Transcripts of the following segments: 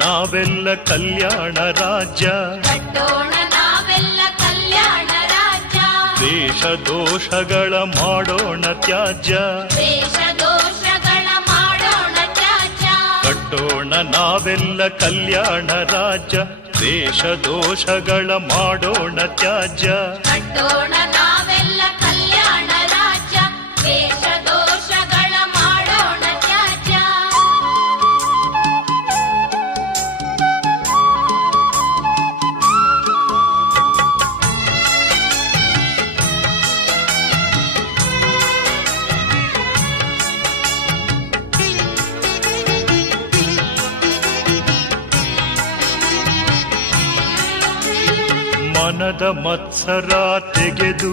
ನಾವೆಲ್ಲ ಕಲ್ಯಾಣ ರಾಜ್ಯ, ಕಟ್ಟೋಣ ನಾವೆಲ್ಲ ಕಲ್ಯಾಣ ರಾಜ್ಯ. ದೇಶ ದೋಷಗಳ ಮಾಡೋಣ ತ್ಯಾಜ್ಯ, ದೇಶ ದೋಷಗಳ ಮಾಡೋಣ ತ್ಯಾಜ್ಯ. ಕಟ್ಟೋಣ ನಾವೆಲ್ಲ ಕಲ್ಯಾಣ ರಾಜ್ಯ, ದೇಶ ದೋಷಗಳ ಮಾಡೋಣ ತ್ಯಾಜ್ಯ. ಕಟ್ಟೋಣ ನಾವೆಲ್ಲ ಕಲ್ಯಾಣ ರಾಜ್ಯ, ದೇಶ ದೋಷಗಳ ಮಾಡೋಣ ತ್ಯಾಜ್ಯ. ಮನದ ಮತ್ಸರ ತೆಗೆದು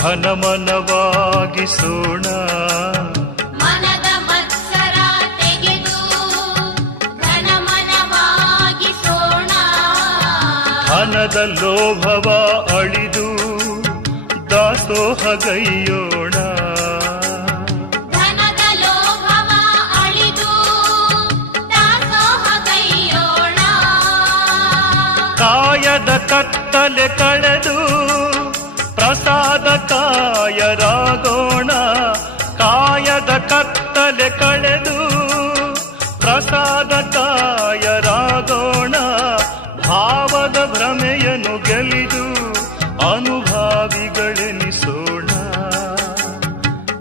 ಘನಮನವಾಗಿಸೋಣ, ಮನದ ಮತ್ಸರ ತೆಗೆದು ಘನಮನವಾಗಿಸೋಣ. ಧನದ ಲೋಭವ ಅಳಿದು ದಾಸೋಹಗೈಯೋಣ, ಧನದ ಲೋಭವ ಅಳಿದು ದಾಸೋಹಗೈಯೋಣ. ಕಾಯದ ಕತ್ತಲೆ ಕಳೆದು ಪ್ರಸಾದ ಕಾಯರಾಗೋಣ, ಕಾಯದ ಕತ್ತಲೆ ಕಳೆದು ಪ್ರಸಾದ ಕಾಯರಾಗೋಣ. ಭಾವದ ಭ್ರಮೆಯನ್ನು ಗೆಲಿದು ಅನುಭಾವಿಗಳೆನಿಸೋಣ,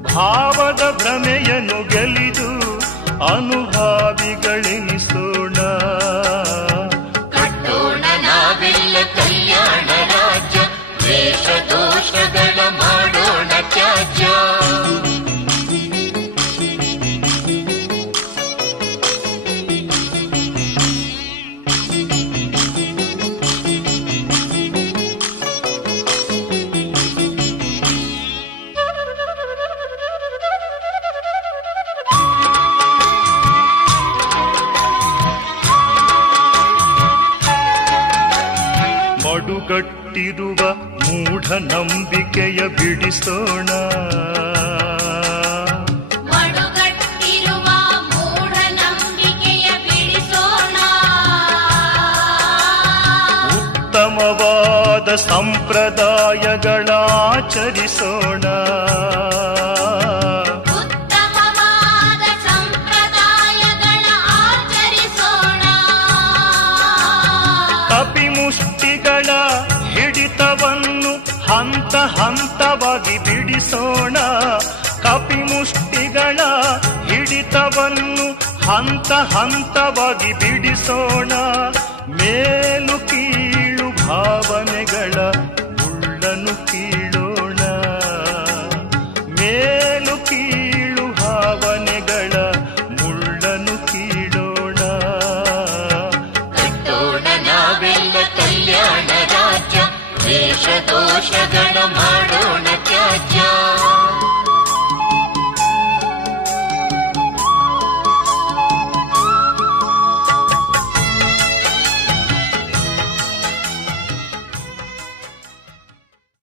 ಭಾವದ ಭ್ರಮೆಯನ್ನು ಗೆಲಿದು ಅನುಭಾವಿಗಳೆನಿಸೋಣ. ಕಟ್ಟೋಣ ನಾವೆಲ್ಲ ಕಲ್ಯಾಣ ರಾಜ್ಯ, ದೇಶ ದೋಷಗಳ ಮಾಡೋಣ ತ್ಯಾಜ್ಯ. ಮಡುಗಟ್ಟಿರುವ ಮೂಢನಂಬಿಕೆಯ ಬಿಡಿಸೋಣ, ಮಡುಗಟ್ಟಿರುವ ಮೂಢನಂಬಿಕೆಯ ಬಿಡಿಸೋಣ. ಉತ್ತಮವಾದ ಸಂಪ್ರದಾಯಗಳ ಆಚರಿಸೋಣ, ಉತ್ತಮವಾದ ಸಂಪ್ರದಾಯಗಳ ಆಚರಿಸೋಣ. ಕಪಿಮುಷ್ಟಿಗಳ ಹಿಡಿತವನ್ನು ಹಂತ ಹಂತವಾಗಿ ಬಿಡಿಸೋಣ, ಕಪಿಮುಷ್ಟಿಗಳ ಹಿಡಿತವನ್ನು ಹಂತ ಹಂತವಾಗಿ ಬಿಡಿಸೋಣ. ಮೇಲು ಕೀಳು ಭಾವನೆಗಳ ಮುಳ್ಳನ್ನು ಕೀಳೋಣ, ಮೇಲು ಕೀಳು ಭಾವನೆಗಳ ಮುಳ್ಳನ್ನು ಕೀಳೋಣ. ಕಟ್ಟೋಣ ನಾವೆಲ್ಲ ಕಲ್ಯಾಣ ರಾಜ್ಯ, ದೇಶ ದೋಷಗಳ ಮಾಡೋಣ